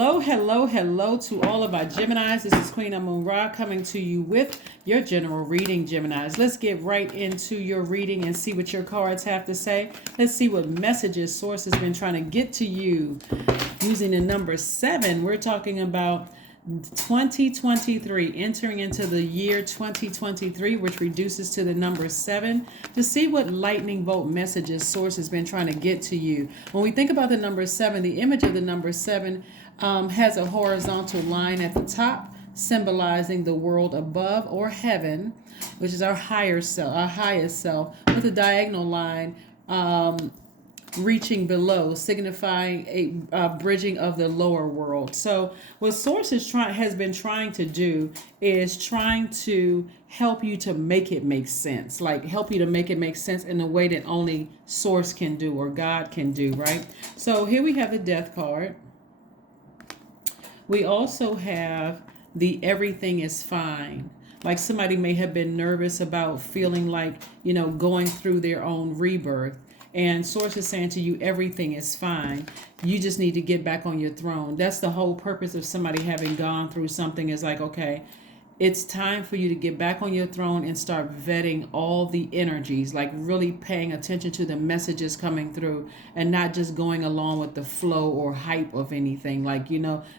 Hello to all of our Geminis. This is Queen Amun Ra coming to you with your general reading, Geminis. Let's get right into your reading and see what your cards have to say. Let's see what messages Source has been trying to get to you using the number 7. We're talking about 2023, entering into the year 2023, which reduces to the number 7, to see what lightning bolt messages Source has been trying to get to you. When we think about the number 7, the image of the number 7 has a horizontal line at the top, symbolizing the world above, or heaven, which is our higher self, our highest self, with a diagonal line reaching below, signifying a bridging of the lower world. So what Source has been trying to do is trying to help you to make it make sense, like help you to make it make sense in a way that only Source can do, or God can do, right? So here we have the Death card. We also have the everything is fine. Like somebody may have been nervous about feeling like, going through their own rebirth. And Source is saying to you, everything is fine. You just need to get back on your throne. That's the whole purpose of somebody having gone through something, is like, okay, it's time for you to get back on your throne and start vetting all the energies, like really paying attention to the messages coming through and not just going along with the flow or hype of anything. Like,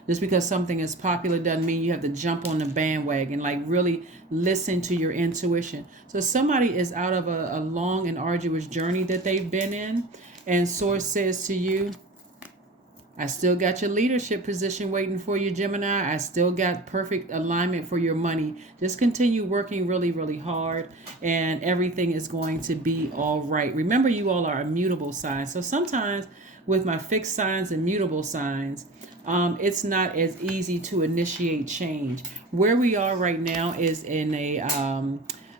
just because something is popular doesn't mean you have to jump on the bandwagon. Like really listen to your intuition. So somebody is out of a long and arduous journey that they've been in, and Source says to you, I still got your leadership position waiting for you, Gemini. I still got perfect alignment for your money. Just continue working really, really hard, and everything is going to be all right. Remember, you all are immutable signs. So sometimes with my fixed signs and mutable signs, it's not as easy to initiate change. Where we are right now is in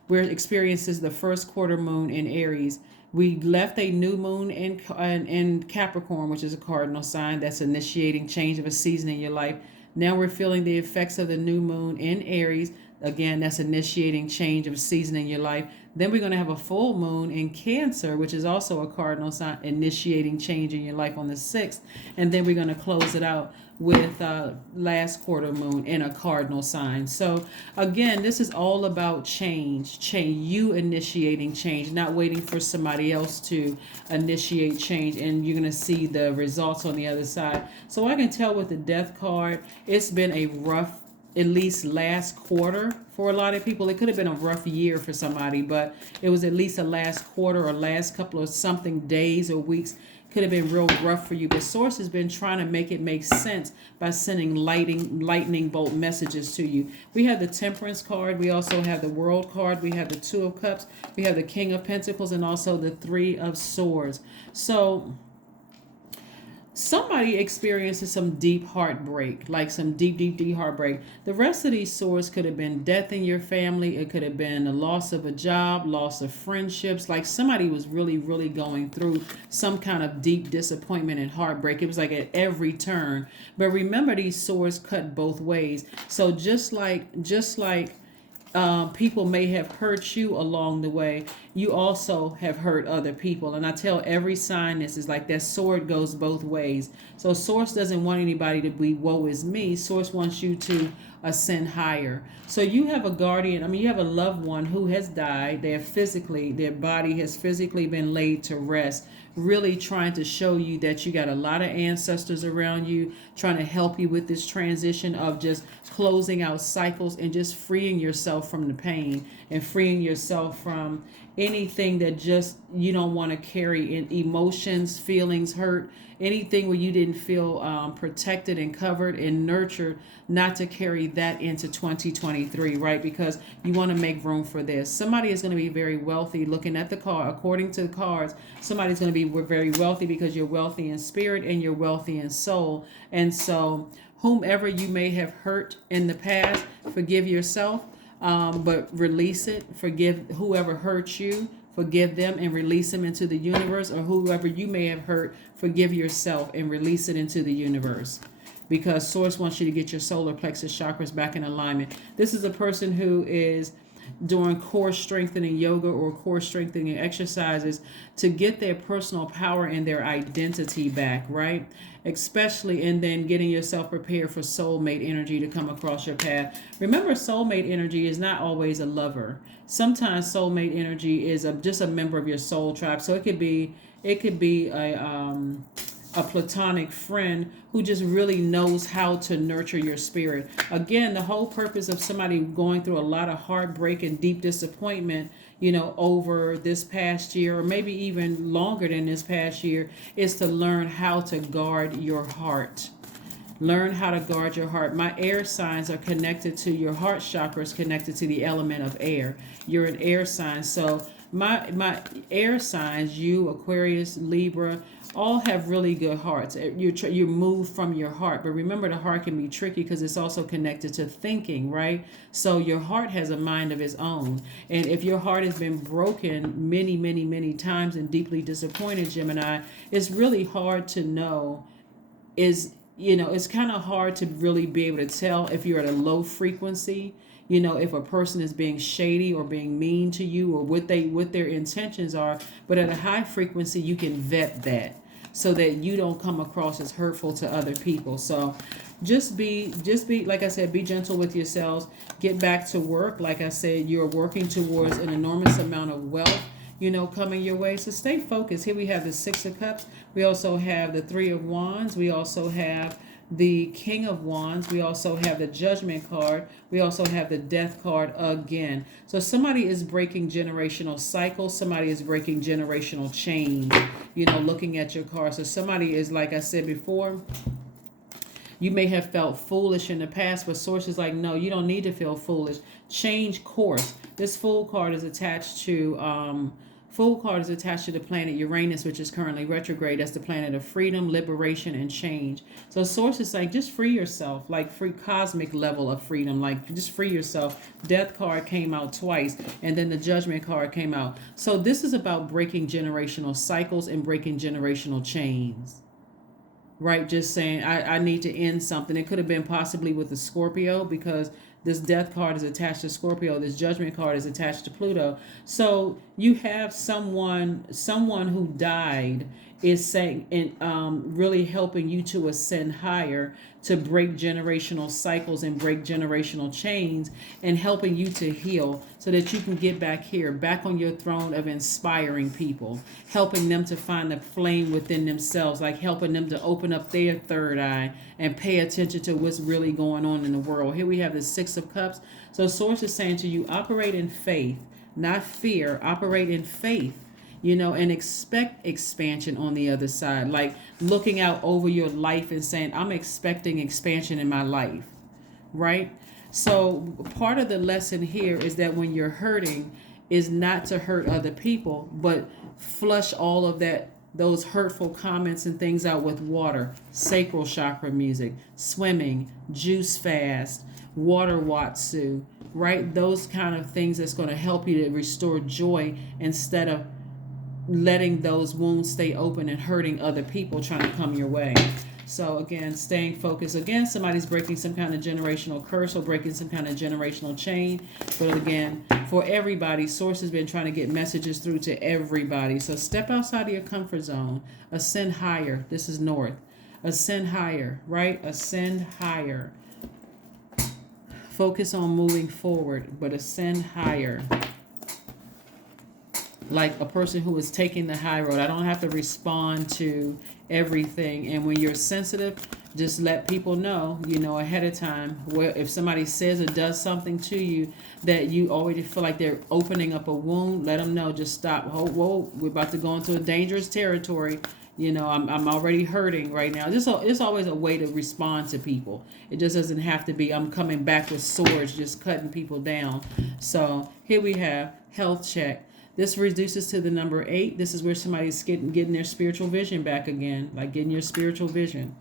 we're experiencing the first quarter moon in Aries. We left a new moon in Capricorn, which is a cardinal sign that's initiating change of a season in your life. Now we're feeling the effects of the new moon in Aries. Again, that's initiating change of a season in your life. Then we're going to have a full moon in Cancer, which is also a cardinal sign, initiating change in your life on the 6th. And then we're going to close it out with last quarter moon in a cardinal sign. So again, this is all about change, you initiating change, not waiting for somebody else to initiate change, and you're going to see the results on the other side. So I can tell with the Death card, it's been a rough, at least last quarter for a lot of people. It could have been a rough year for somebody, but it was at least a last quarter or last couple of something days or weeks could have been real rough for you. But Source has been trying to make it make sense by sending lightning bolt messages to you. We have the Temperance card. We also have the World card. We have the Two of Cups. We have the King of Pentacles, and also the Three of Swords. So somebody experiences some deep heartbreak, like some deep heartbreak. The rest of these swords could have been death in your family. It could have been a loss of a job, loss of friendships. Like somebody was really, really going through some kind of deep disappointment and heartbreak. It was like at every turn. But remember, these swords cut both ways. So just like people may have hurt you along the way, you also have hurt other people. And I tell every sign this is like that sword goes both ways. So Source doesn't want anybody to be woe is me. Source wants you to ascend higher. So you have a guardian, you have a loved one who has died. Their body has physically been laid to rest, really trying to show you that you got a lot of ancestors around you trying to help you with this transition of just closing out cycles and just freeing yourself from the pain and freeing yourself from anything that just you don't want to carry in emotions, feelings, hurt, anything where you didn't feel protected and covered and nurtured, not to carry that into 2023, right? Because you want to make room for this. Somebody is going to be very wealthy. Looking at the card, according to the cards, somebody's going to be very wealthy because you're wealthy in spirit and you're wealthy in soul. And so whomever you may have hurt in the past, forgive yourself, but release it. Forgive whoever hurt you. Forgive them and release them into the universe. Or whoever you may have hurt, forgive yourself and release it into the universe. Because Source wants you to get your solar plexus chakras back in alignment. This is a person who is doing core strengthening yoga or core strengthening exercises to get their personal power and their identity back, right? Especially, and then getting yourself prepared for soulmate energy to come across your path. Remember, soulmate energy is not always a lover. Sometimes soulmate energy is just a member of your soul tribe. So it could be a platonic friend who just really knows how to nurture your spirit. Again, the whole purpose of somebody going through a lot of heartbreak and deep disappointment, over this past year, or maybe even longer than this past year, is to learn how to guard your heart. Learn how to guard your heart. My air signs are connected to your heart chakras, connected to the element of air. You're an air sign. So my air signs, you, Aquarius, Libra, all have really good hearts. You move from your heart, but remember, the heart can be tricky because it's also connected to thinking, right? So your heart has a mind of its own, and if your heart has been broken many, many, many times and deeply disappointed, Gemini, it's really hard to know. It's kind of hard to really be able to tell if you're at a low frequency. If a person is being shady or being mean to you, or what their intentions are. But at a high frequency, you can vet that so that you don't come across as hurtful to other people. So just be, like I said, be gentle with yourselves. Get back to work. Like I said, you're working towards an enormous amount of wealth, coming your way. So stay focused. Here we have the Six of Cups. We also have the Three of Wands. We also have the King of Wands. We also have the Judgment card. We also have the Death card again. So somebody is breaking generational cycles. Somebody is breaking generational chains, looking at your card. So somebody is, like I said before, you may have felt foolish in the past, but sources like, no, you don't need to feel foolish. Change course. This Fool card is attached to the planet Uranus, which is currently retrograde. That's the planet of freedom, liberation, and change. So sources like, just free yourself, like free cosmic level of freedom, like just free yourself. Death card came out twice, and then the Judgment card came out. So this is about breaking generational cycles and breaking generational chains. Right? Just saying, I need to end something. It could have been possibly with the Scorpio, because this Death card is attached to Scorpio. This Judgment card is attached to Pluto. So you have someone who died is saying, and really helping you to ascend higher, to break generational cycles and break generational chains, and helping you to heal so that you can get back here, back on your throne of inspiring people, helping them to find the flame within themselves, like helping them to open up their third eye and pay attention to what's really going on in the world. Here we have the Six of Cups. So Source is saying to you, operate in faith, not fear. Operate in faith, and expect expansion on the other side. Like looking out over your life and saying, I'm expecting expansion in my life, right? So part of the lesson here is that when you're hurting, is not to hurt other people, but flush all of those hurtful comments and things out with water, sacral chakra music, swimming, juice fast, water watsu, right? Those kind of things that's going to help you to restore joy, instead of letting those wounds stay open and hurting other people trying to come your way. So again, staying focused. Again, somebody's breaking some kind of generational curse or breaking some kind of generational chain. But again, for everybody, Source has been trying to get messages through to everybody. So step outside of your comfort zone. Ascend higher. This is North. Ascend higher, right? Ascend higher. Focus on moving forward, but ascend higher. Like a person who is taking the high road. I don't have to respond to everything. And when you're sensitive, just let people know, ahead of time, where if somebody says or does something to you that you already feel like they're opening up a wound, let them know, just stop. Whoa, we're about to go into a dangerous territory. I'm already hurting right now. It's always a way to respond to people. It just doesn't have to be, I'm coming back with swords, just cutting people down. So here we have health check. This reduces to the number 8. This is where somebody's getting their spiritual vision back again, like getting your spiritual vision.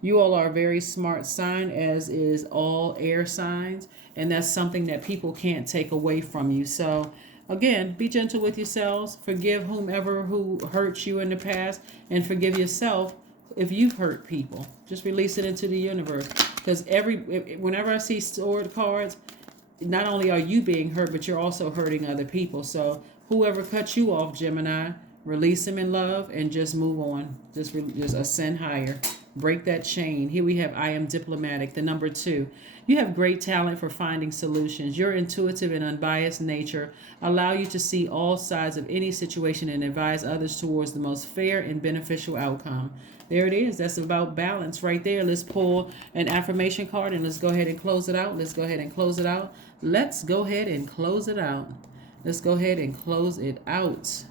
You all are a very smart sign, as is all air signs, and that's something that people can't take away from you. So again, be gentle with yourselves. Forgive whomever who hurt you in the past, and forgive yourself if you've hurt people. Just release it into the universe, because whenever I see sword cards, not only are you being hurt, but you're also hurting other people. So whoever cut you off, Gemini, release them in love and just move on. Just ascend higher. Break that chain. Here we have I am diplomatic. The number 2. You have great talent for finding solutions. Your intuitive and unbiased nature allow you to see all sides of any situation and advise others towards the most fair and beneficial outcome. There it is. That's about balance right there. Let's pull an affirmation card and let's go ahead and close it out. Let's go ahead and close it out. Let's go ahead and close it out. Let's go ahead and close it out.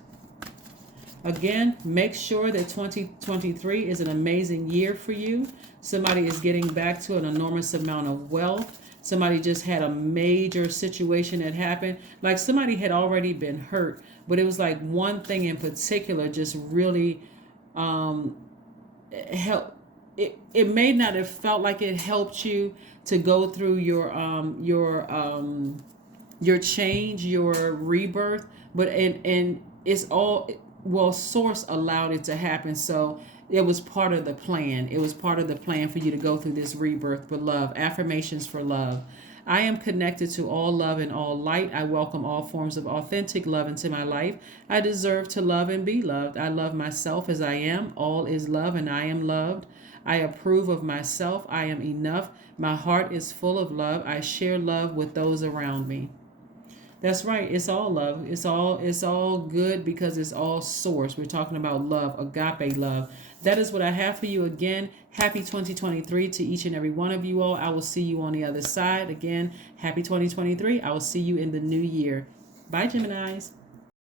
Again, make sure that 2023 is an amazing year for you. Somebody is getting back to an enormous amount of wealth. Somebody just had a major situation that happened. Like somebody had already been hurt, but it was like one thing in particular just really helped. It may not have felt like it helped you to go through your change, your rebirth, but and it's all, well, source allowed it to happen. So it was part of the plan. It was part of the plan for you to go through this rebirth for love. Affirmations for love. I am connected to all love and all light. I welcome all forms of authentic love into my life. I deserve to love and be loved. I love myself as I am. All is love and I am loved. I approve of myself. I am enough. My heart is full of love. I share love with those around me. That's right. It's all love. It's all good because it's all source. We're talking about love, agape love. That is what I have for you. Again, happy 2023 to each and every one of you all. I will see you on the other side. Again, happy 2023. I will see you in the new year. Bye, Geminis.